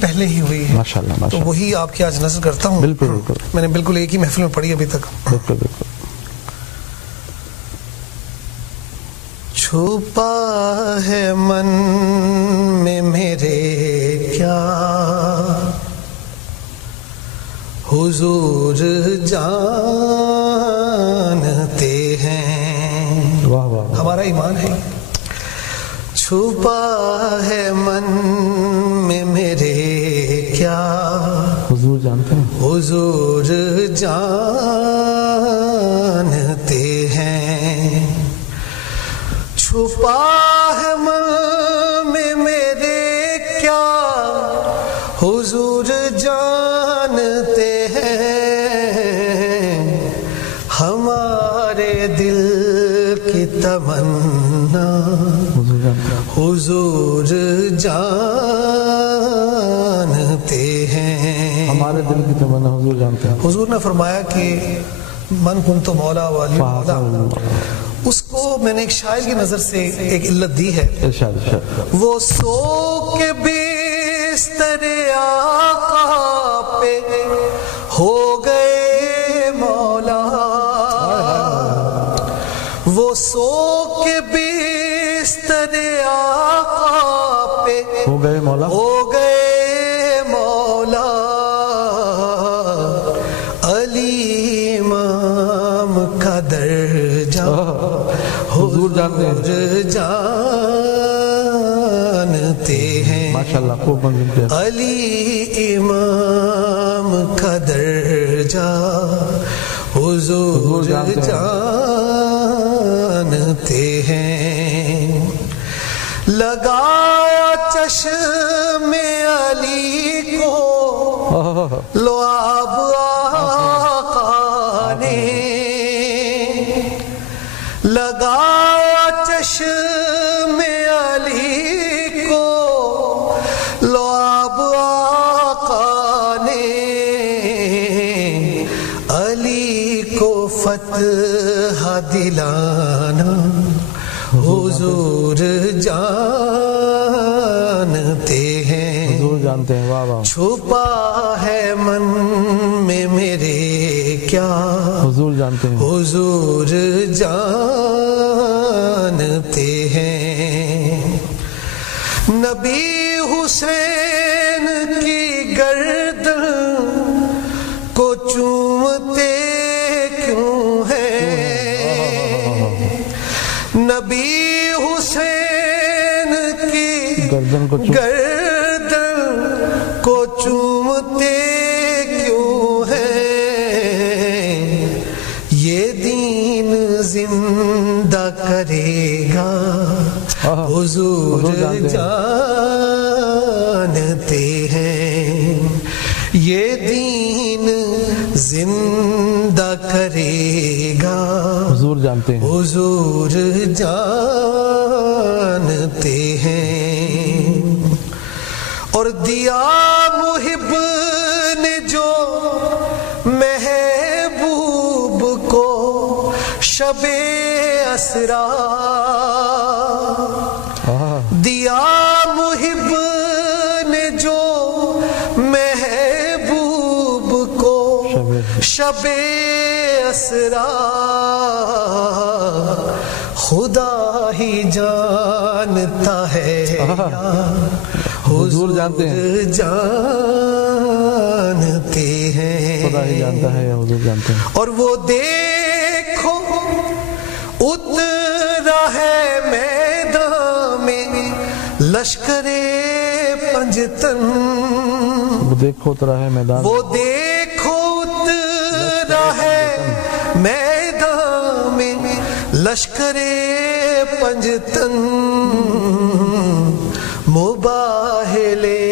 پہلے ہی ہوئی ہے ماشاءاللہ تو وہی آپ کی آج نظر کرتا ہوں. بالکل بالکل میں نے بالکل ایک ہی محفل میں پڑھی ابھی تک. بالکل بالکل. چھپا ہے من میں میرے کیا حضور جانتے ہیں. واہ واہ. ہمارا ایمان ہے. چھپا ہے من میں میرے کیا حضور جانتے ہیں. حضور جانتے ہیں. چھپا ہے من میں میرے کیا حضور جانتے ہیں. ہمارے دل کی تمنا حضور جانتے ہیں. ہمارے دل کی تمنا حضور جانتے ہیں. حضور نے فرمایا کہ من کنت مولا والی مولا. اس کو میں نے ایک شاعر کی نظر سے ایک علت دی ہے. ارشاد ارشاد. وہ سو کے بستر آقا پہ ہو گئے مولا. وہ سو کے بستر آقا پہ ہو گئے مولا. ہو گئے مولا. علی امام کا درجہ حضور جانتے ہیں. ماشاءاللہ خوب منظم کیا. علی امام کا درجہ حضور جانتے ہیں. لگایا چشم علی کو لعاب آقا نے. لگایا چشم علی کو لعاب آقا نے. علی کو فتح دلانا حضور جانتے ہیں. حضور جانتے ہیں. واہ واہ. چھپا ہے من میں میرے کیا حضور جانتے ہیں. حضور جانتے ہیں. نبی حسین کی گردن کو چومتے کیوں ہیں. نبی حسین کی گردن کو چومتے کیوں ہیں. یہ دین زندہ کرے گا حضور جانتے ہیں. یہ دین زندہ کرے گا حضور جانتے ہیں. حضور جانتے ہیں. اور دیا محب نے جو محبوب کو شب اسرا. دیا محب نے جو محبوب کو شب اسرا. خدا ہی جانتا ہے حضور جانتے ہیں. جانتے ہیں. خدا ہی جانتا ہے. حضور جانتے ہیں. اور وہ دیکھو اترا ہے میدان میں لشکر پنجتن. وہ دیکھو اترا ہے میدان. وہ دیکھو اترا ہے میدان میں لشکر پنجتن. مباہلے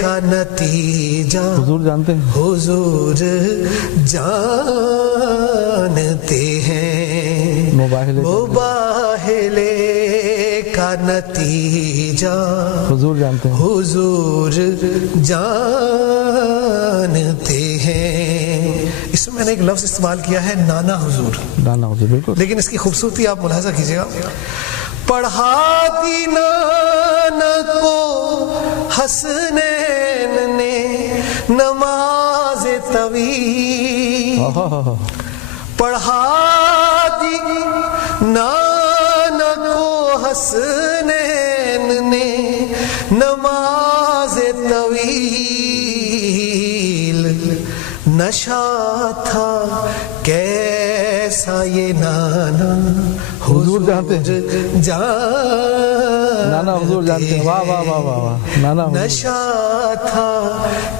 کا نتیجہ حضور جانتے ہیں. حضور جانتے ہیں. مباہلے کا نتیجہ حضور جانتے ہیں. حضور جانتے ہیں. اس میں نے ایک لفظ استعمال کیا ہے نانا حضور. نانا حضور بالکل. لیکن اس کی خوبصورتی آپ ملاحظہ کیجیے گا. پڑھا دی نانا کو حسنین نماز طویل پڑھا دی نانا کو حسنین نے نماز طویل نشہ تھا کیسا یہ نانا حضور جانتے ہیں نانا حضور جانتے ہیں واہ واہ واہ واہ نانا نشہ تھا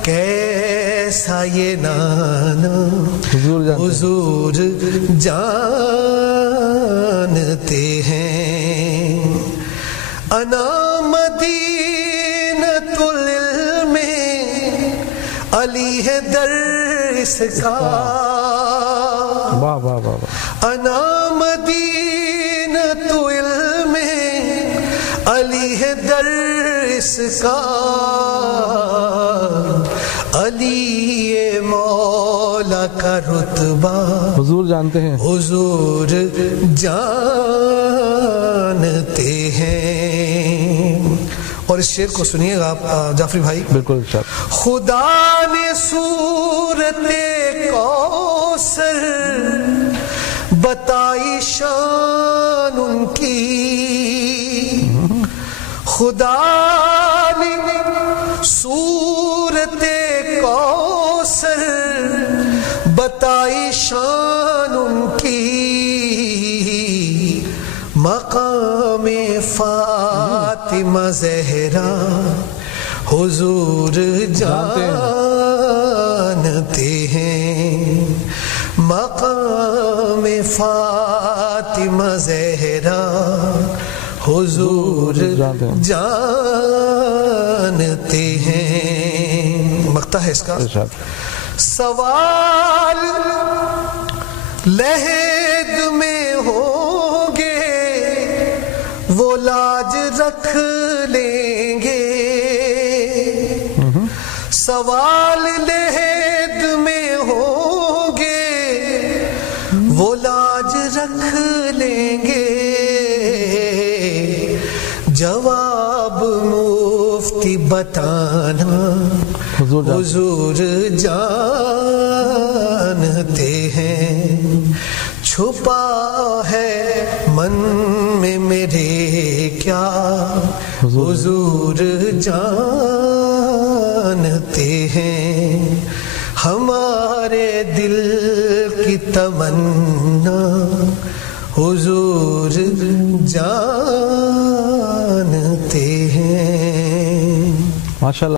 کیسا یہ نانا حضور جانتے ہیں انا مدینۃ العلم علی ہے در اس کا واہ واہ واہ انا مدینۃ علم علی ہے در اس کا علی مولا کا رتبہ حضور جانتے ہیں حضور جانتے ہیں. اور اس شعر کو سنیے گا آپ جعفری بھائی. بالکل خدا نے صورت کوثر بتائی شان ان کی خدا نے صورت کوثر بتائی شان ان کی مقام فاطمہ زہرا حضور جانتے ہیں مقام فاطمہ زہرا حضور جانتے ہیں. مقطع ہے اس کا. سوال لحد میں ہوں گے وہ لاج رکھ لیں گے سوال لحد میں ہوں گے وہ لاج رکھ لیں گے جواب مفتی بتانا حضور جانتے ہیں چھپا ہے من میں میرے کیا حضور جانتے ہیں ہمارے دل کی تمنا حضور جانتے ہیں. ماشاءاللہ.